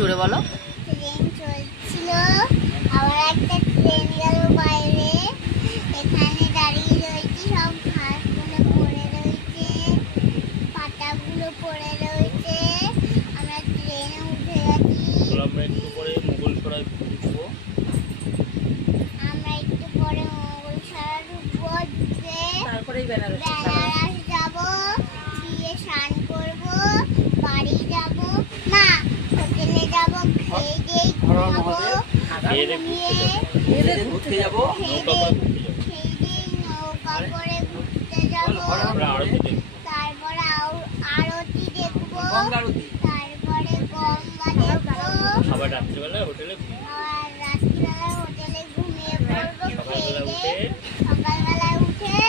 জোরে বলো। ট্রেন চলছিল, আবার একটা ট্রেন গেল বাইরে, এখানে দাঁড়িয়ে রয়েছি, সব ঘাসগুলো পড়ে রয়েছে, পাতাগুলো পড়ে রয়েছে, আমরা ট্রেনে উঠে গেছি। আমরা একটু পরে মোগলসরাই ঢুকবো। আমরা একটু পরে মোগলসরাই ঢুকবো, তারপরেই বেনারস বেনারস যাবো, গিয়ে স্নান করবো, বাড়ি যাবো, না হোটেলে যাবো, খেয়ে দিয়ে ঘুমাবো, খেয়ে দিয়ে ঘুমিয়ে ঘুরতে যাবো। ঘুরতে যাবো। খেয়ে নৌকা করে ঘুরতে যাবো।